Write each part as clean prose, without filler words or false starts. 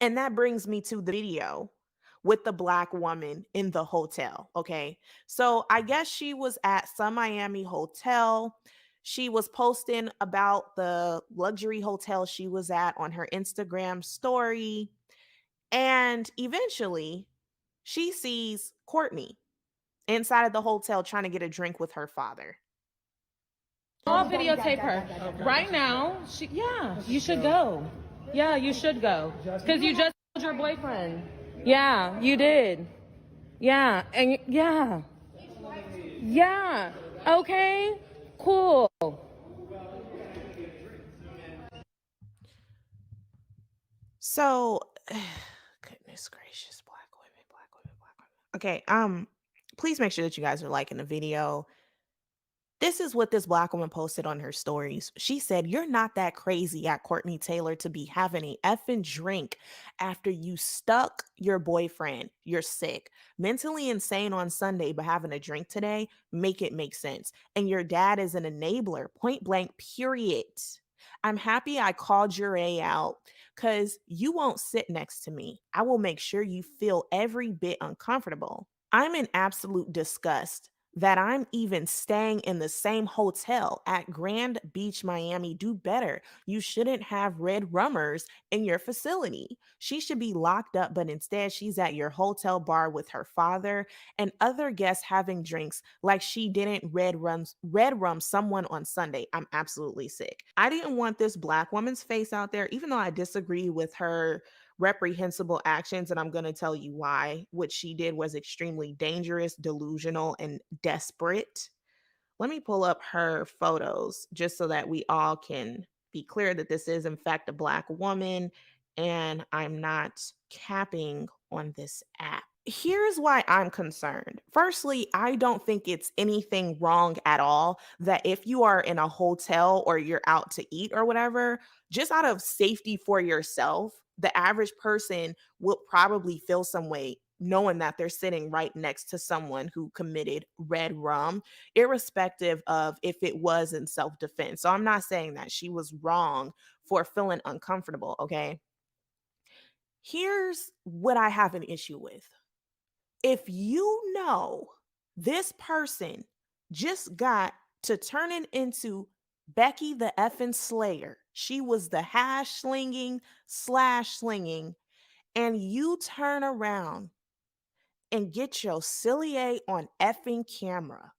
And that brings me to the video with the black woman in the hotel. Okay. So I guess she was at some Miami hotel. She was posting about the luxury hotel she was at on her Instagram story. And eventually she sees Courtney inside of the hotel trying to get a drink with her father. I'll videotape her. Right now, yeah, you should go. Yeah, you should go. Because you just told your boyfriend. Yeah, you did. Yeah, and yeah. Yeah. Okay, cool. So, goodness gracious, black women, black women, black women. Okay, please make sure that you guys are liking the video. This is what this black woman posted on her stories. She said, "You're not that crazy at Courtney Tailor to be having a effing drink after you stuck your boyfriend. You're sick. Mentally insane on Sunday, but having a drink today, make it make sense. And your dad is an enabler, point blank, period. I'm happy I called your A out because you won't sit next to me. I will make sure you feel every bit uncomfortable. I'm in absolute disgust that I'm even staying in the same hotel at Grand Beach, Miami. Do better. You shouldn't have red rummers in your facility. She should be locked up, but instead she's at your hotel bar with her father and other guests having drinks like she didn't red rum someone on Sunday. I'm absolutely sick." I didn't want this black woman's face out there, even though I disagree with her reprehensible actions, and I'm going to tell you why. What she did was extremely dangerous, delusional, and desperate. Let me pull up her photos just so that we all can be clear that this is, in fact, a black woman and I'm not capping on this app. Here's why I'm concerned. Firstly, I don't think it's anything wrong at all that if you are in a hotel or you're out to eat or whatever, just out of safety for yourself, the average person will probably feel some way knowing that they're sitting right next to someone who committed red rum, irrespective of if it was in self defense. So I'm not saying that she was wrong for feeling uncomfortable. Okay. Here's what I have an issue with. If you know this person just got to turning into Becky the effing Slayer, she was the hash slinging, slash slinging, and you turn around and get your silly A on effing camera,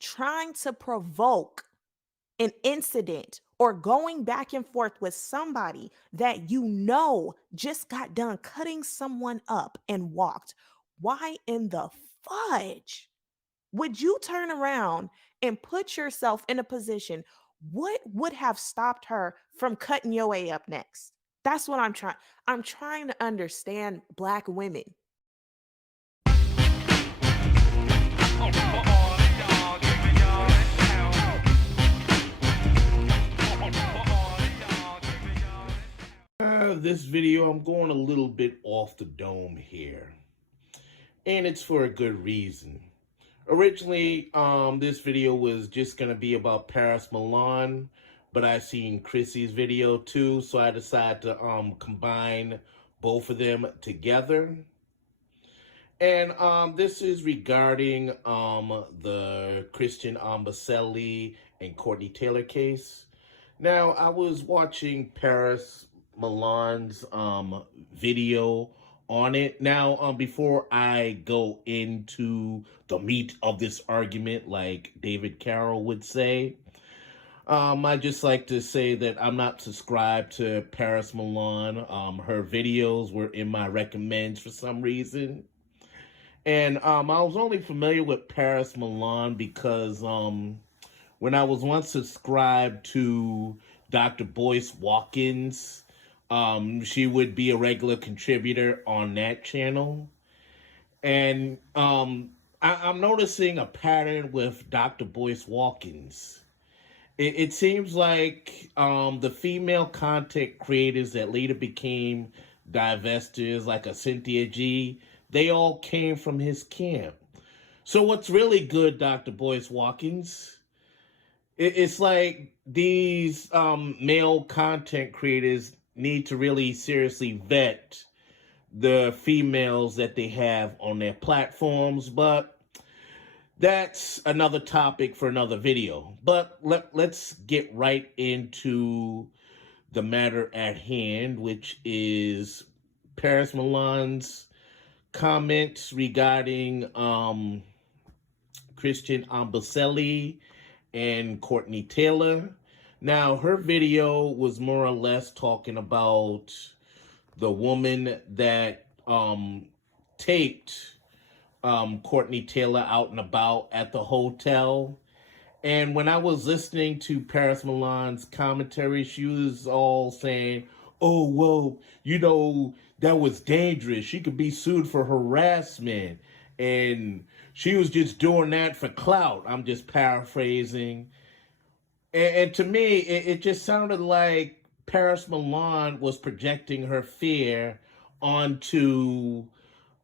trying to provoke an incident or going back and forth with somebody that you know just got done cutting someone up and walked, why in the fudge would you turn around and put yourself in a position? What would have stopped her from cutting your way up next? That's what I'm trying to understand black women. This video, I'm going a little bit off the dome here, and it's for a good reason. Originally, this video was just gonna be about Paris Milan, but I seen Chrissy's video too, so I decided to combine both of them together. And this is regarding the Christian Baselli and Courtney Tailor case. Now, I was watching Paris Milan's video on it. Now, before I go into the meat of this argument, like David Carroll would say, I just like to say that I'm not subscribed to Paris Milan. Her videos were in my recommends for some reason. And I was only familiar with Paris Milan because when I was once subscribed to Dr. Boyce Watkins, she would be a regular contributor on that channel. And I'm noticing a pattern with Dr. Boyce Watkins. It seems like the female content creators that later became divestors, like a Cynthia G, they all came from his camp. So what's really good, Dr. Boyce Watkins? It's like these male content creators, need to really seriously vet the females that they have on their platforms, but that's another topic for another video. But let's get right into the matter at hand, which is Paris Milan's comments regarding Christian Amboselli and Courtney Tailor. Now, her video was more or less talking about the woman that taped Courtney Tailor out and about at the hotel. And when I was listening to Paris Milan's commentary, she was all saying, oh, well, you know, that was dangerous. She could be sued for harassment. And she was just doing that for clout. I'm just paraphrasing. And to me, it just sounded like Paris Milan was projecting her fear onto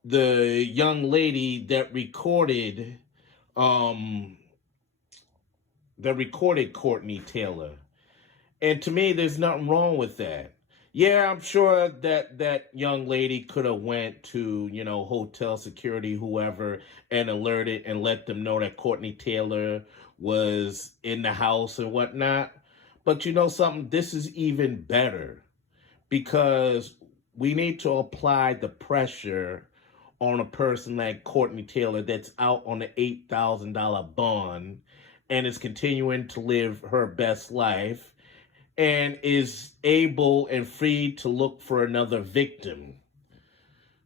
the young lady that recorded Courtney Tailor. And to me, there's nothing wrong with that. Yeah, I'm sure that young lady could have went to, you know, hotel security, whoever, and alerted and let them know that Courtney Tailor was in the house and whatnot. But you know something? This is even better, because we need to apply the pressure on a person like Courtney Tailor that's out on an $8,000 bond and is continuing to live her best life and is able and free to look for another victim.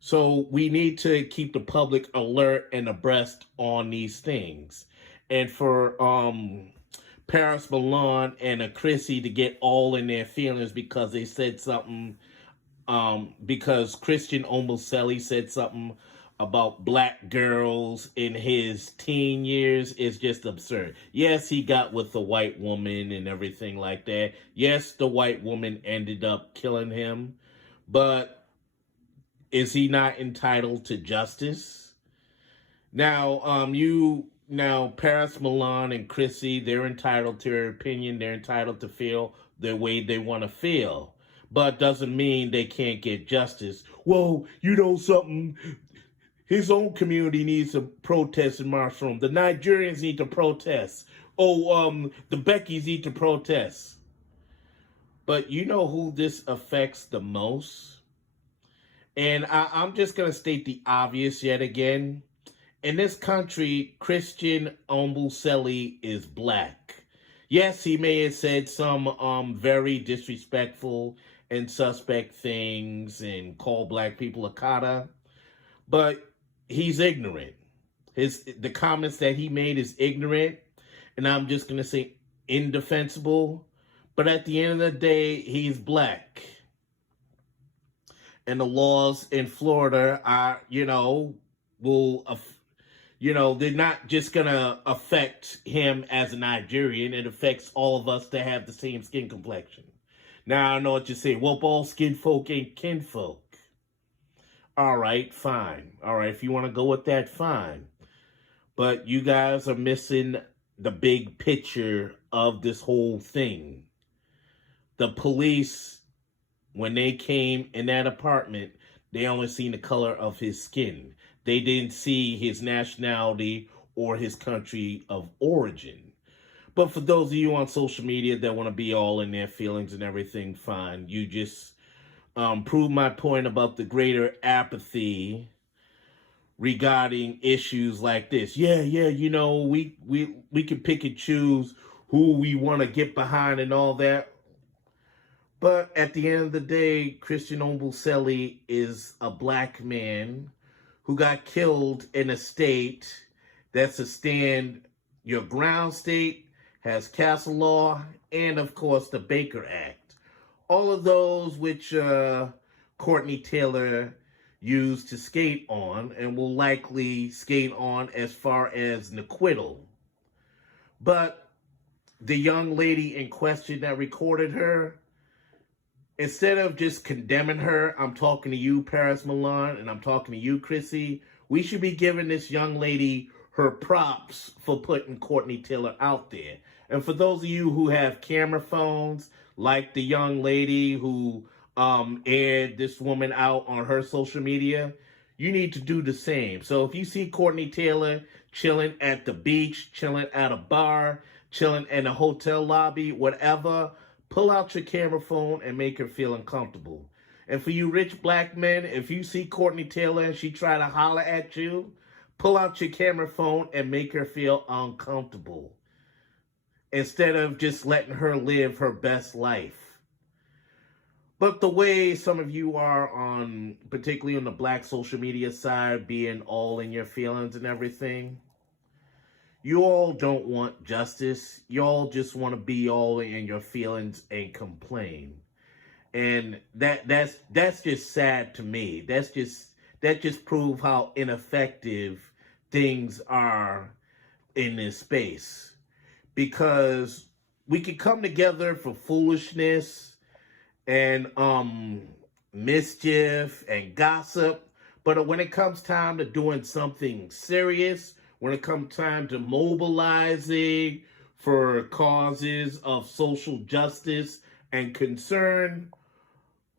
So we need to keep the public alert and abreast on these things. And for Paris Milan and Chrissy to get all in their feelings because they said something, because Christian Omoselli said something about black girls in his teen years, is just absurd. Yes, he got with the white woman and everything like that. Yes, the white woman ended up killing him, but is he not entitled to justice? Now, Paris Milan and Chrissy, they're entitled to their opinion. They're entitled to feel the way they want to feel, but doesn't mean they can't get justice. Well, you know something? His own community needs to protest and march for him. The Nigerians need to protest. Oh, the Beckys need to protest. But you know who this affects the most? And I'm just going to state the obvious yet again. In this country, Christian Omoselli is black. Yes, he may have said some very disrespectful and suspect things and called black people Akata, but he's ignorant. The comments that he made is ignorant, and I'm just going to say indefensible. But at the end of the day, he's black. And the laws in Florida are, they're not just going to affect him as a Nigerian. It affects all of us to have the same skin complexion. Now, I know what you say. Well, all skin folk ain't kinfolk. All right, fine. All right, if you want to go with that, fine. But you guys are missing the big picture of this whole thing. The police, when they came in that apartment, they only seen the color of his skin. They didn't see his nationality or his country of origin. But for those of you on social media that want to be all in their feelings and everything, fine. You just prove my point about the greater apathy regarding issues like this. Yeah, we can pick and choose who we want to get behind and all that. But at the end of the day, Christian Omoselli is a black man who got killed in a state that's a stand your ground state, has castle law, and of course the Baker Act. All of those which Courtney Tailor used to skate on and will likely skate on as far as an acquittal. But the young lady in question that recorded her, instead of just condemning her, I'm talking to you, Paris Milan, and I'm talking to you, Chrissy, we should be giving this young lady her props for putting Courtney Tailor out there. And for those of you who have camera phones, like the young lady who aired this woman out on her social media, you need to do the same. So if you see Courtney Tailor chilling at the beach, chilling at a bar, chilling in a hotel lobby, whatever, pull out your camera phone and make her feel uncomfortable. And for you rich black men, if you see Courtney Tailor and she try to holler at you, pull out your camera phone and make her feel uncomfortable, instead of just letting her live her best life. But the way some of you are on, particularly on the black social media side, being all in your feelings and everything, you all don't want justice. You all just want to be all in your feelings and complain. And that's just sad to me. That just proves how ineffective things are in this space. Because we can come together for foolishness and mischief and gossip, but when it comes time to doing something serious, when it comes time to mobilizing for causes of social justice and concern,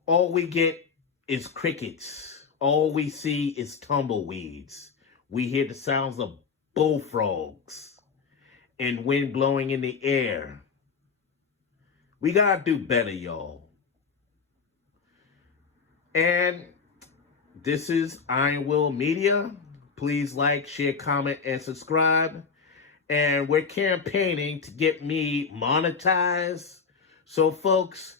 all we get is crickets. All we see is tumbleweeds. We hear the sounds of bullfrogs and wind blowing in the air. We gotta do better, y'all. And this is Iron Will Media. Please like, share, comment, and subscribe. And we're campaigning to get me monetized. So, folks,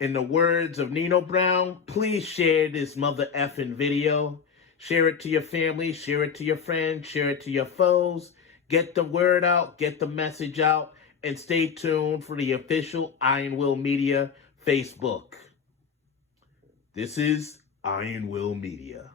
in the words of Nino Brown, please share this mother effing video. Share it to your family, share it to your friends, share it to your foes. Get the word out, get the message out, and stay tuned for the official Iron Will Media Facebook. This is Iron Will Media.